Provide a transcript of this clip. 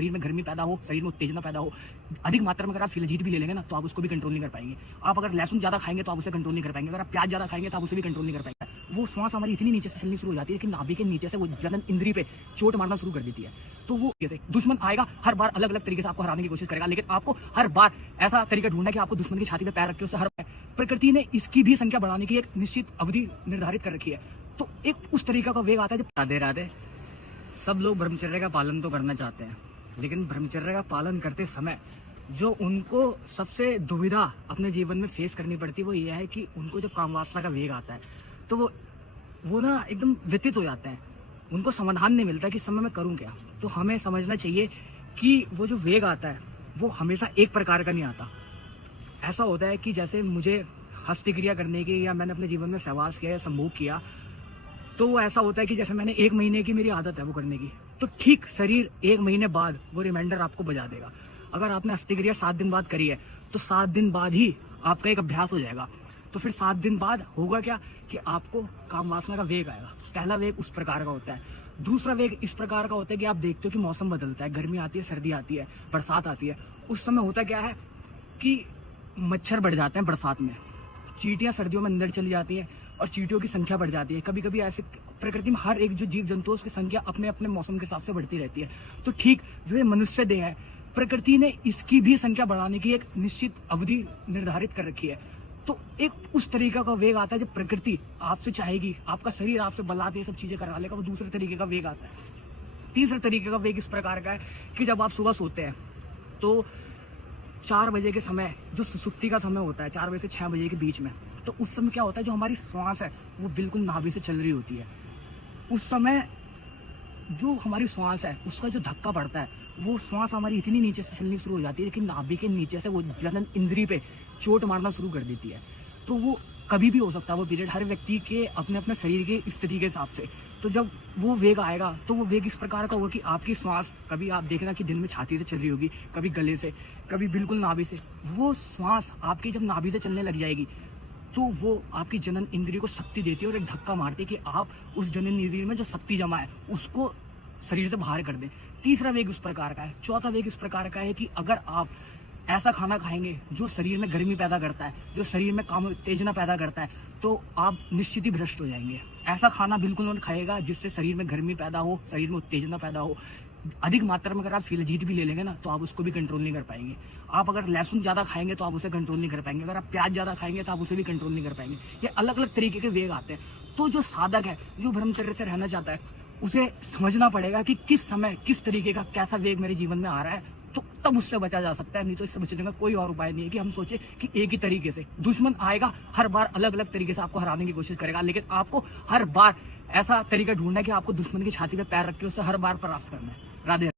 शरीर में गर्मी पैदा हो, शरीर में उत्तेजना पैदा हो। अधिक मात्रा में अगर आप शिलाजीत भी ले लेंगे ना तो आप उसको भी कंट्रोल नहीं कर पाएंगे। आप अगर लहसुन ज्यादा खाएंगे तो आप उसे कंट्रोल नहीं कर पाएंगे। अगर आप प्याज ज्यादा खाएंगे तो आप उसे भी कंट्रोल नहीं कर पाएंगे। वो श्वास हमारी इतनी नीचे से चलनी शुरू हो जाती है कि नाभि के नीचे से वो जनन इंद्री पे चोट मारना शुरू कर देती है। तो वो जैसे दुश्मन आएगा, हर बार अलग अलग तरीके से आपको हराने की कोशिश करेगा, लेकिन आपको हर बार ऐसा तरीका ढूंढना है कि आपको दुश्मन की छाती पे पैर रख के उससे हर प्रकृति ने इसकी भी संख्या बढ़ाने की एक निश्चित अवधि निर्धारित कर रखी है। तो एक उस तरीका का वेग आता है जब राधे राधे। सब लोग ब्रह्मचर्य का पालन तो करना चाहते हैं, लेकिन ब्रह्मचर्य का पालन करते समय जो उनको सबसे दुविधा अपने जीवन में फेस करनी पड़ती है वो ये है कि उनको जब काम वासना का वेग आता है तो वो ना एकदम व्यतीत हो जाते हैं। उनको समाधान नहीं मिलता कि समय में करूं क्या। तो हमें समझना चाहिए कि वो जो वेग आता है वो हमेशा एक प्रकार का नहीं आता। ऐसा होता है कि जैसे मुझे हस्तक्रिया करने की या मैंने अपने जीवन में सहवास किया या संभोग किया, तो वो ऐसा होता है कि जैसे मैंने 1 महीने की मेरी आदत है वो करने की, तो ठीक शरीर 1 महीने बाद वो रिमाइंडर आपको बजा देगा। अगर आपने हस्तक्रिया 7 दिन बाद करी है तो 7 दिन बाद ही आपका एक अभ्यास हो जाएगा। तो फिर 7 दिन बाद होगा क्या कि आपको काम वासना का वेग आएगा। पहला वेग उस प्रकार का होता है। दूसरा वेग इस प्रकार का होता है कि आप देखते हो कि मौसम बदलता है, गर्मी आती है, सर्दी आती है, बरसात आती है। उस समय होता क्या है कि मच्छर बढ़ जाते हैं बरसात में, चींटियां सर्दियों में अंदर चली जाती हैं और चींटियों की संख्या बढ़ जाती है। कभी कभी ऐसे प्रकृति में हर एक जो जीव जंतु उसकी संख्या अपने अपने मौसम के हिसाब से बढ़ती रहती है। तो ठीक जो ये मनुष्य देह है, प्रकृति ने इसकी भी संख्या बढ़ाने की एक निश्चित अवधि निर्धारित कर रखी है। तो एक उस तरीका का वेग आता है जब प्रकृति आपसे चाहेगी, आपका शरीर आपसे बलाते ये सब चीजें करा लेगा, वो दूसरे तरीके का वेग आता है। तीसरे तरीके का वेग इस प्रकार का है कि जब आप सुबह सोते हैं तो 4 बजे के समय जो सुसुप्ति का समय होता है, 4 बजे से 6 बजे के बीच में, तो उस समय क्या होता है जो हमारी श्वास है वो बिल्कुल नाभि से चल रही होती है। उस समय जो हमारी श्वास है उसका जो धक्का पड़ता है वो श्वास हमारी इतनी नीचे से चलनी शुरू हो जाती है कि नाभि के नीचे से वो जनन इंद्री पे चोट मारना शुरू कर देती है। तो वो कभी भी हो सकता है वो पीरियड, हर व्यक्ति के अपने अपने शरीर की स्थिति के हिसाब से। तो जब वो वेग आएगा तो वो वेग इस प्रकार का होगा कि आपकी श्वास कभी आप देखना कि दिन में छाती से चल रही होगी, कभी गले से, कभी बिल्कुल नाभि से। वो श्वास आपकी जब नाभि से चलने लग जाएगी तो वो आपकी जनन इंद्रिय को शक्ति देती है और एक धक्का मारती है कि आप उस जनन इंद्रिय में जो शक्ति जमा है उसको शरीर से बाहर कर दें। तीसरा वेग इस प्रकार का है। चौथा वेग इस प्रकार का है कि अगर आप ऐसा खाना खाएंगे जो शरीर में गर्मी पैदा करता है, जो शरीर में काम उत्तेजना पैदा करता है, तो आप निश्चित ही भ्रष्ट हो जाएंगे। ऐसा खाना बिल्कुल मत खाएगा जिससे शरीर में गर्मी पैदा हो, शरीर में उत्तेजना पैदा हो। अधिक मात्रा में अगर आप शिलाजीत भी ले लेंगे ना तो आप उसको भी कंट्रोल नहीं कर पाएंगे। आप अगर लहसुन ज्यादा खाएंगे तो आप उसे कंट्रोल नहीं कर पाएंगे। अगर आप प्याज ज्यादा खाएंगे तो आप उसे भी कंट्रोल नहीं कर पाएंगे। ये अलग अलग तरीके के वेग आते हैं। तो जो साधक है, जो ब्रह्मचर्य से रहना चाहता है, उसे समझना पड़ेगा कि किस समय किस तरीके का कैसा वेग मेरे जीवन में आ रहा है, तो तब उससे बचा जा सकता है। नहीं तो इससे बचने का कोई और उपाय नहीं है कि हम सोचे कि एक ही तरीके से। दुश्मन आएगा, हर बार अलग अलग तरीके से आपको हराने की कोशिश करेगा, लेकिन आपको हर बार ऐसा तरीका ढूंढना है कि आपको दुश्मन की छाती पे पैर रख के उससे हर बार परास्त करना है। राधे।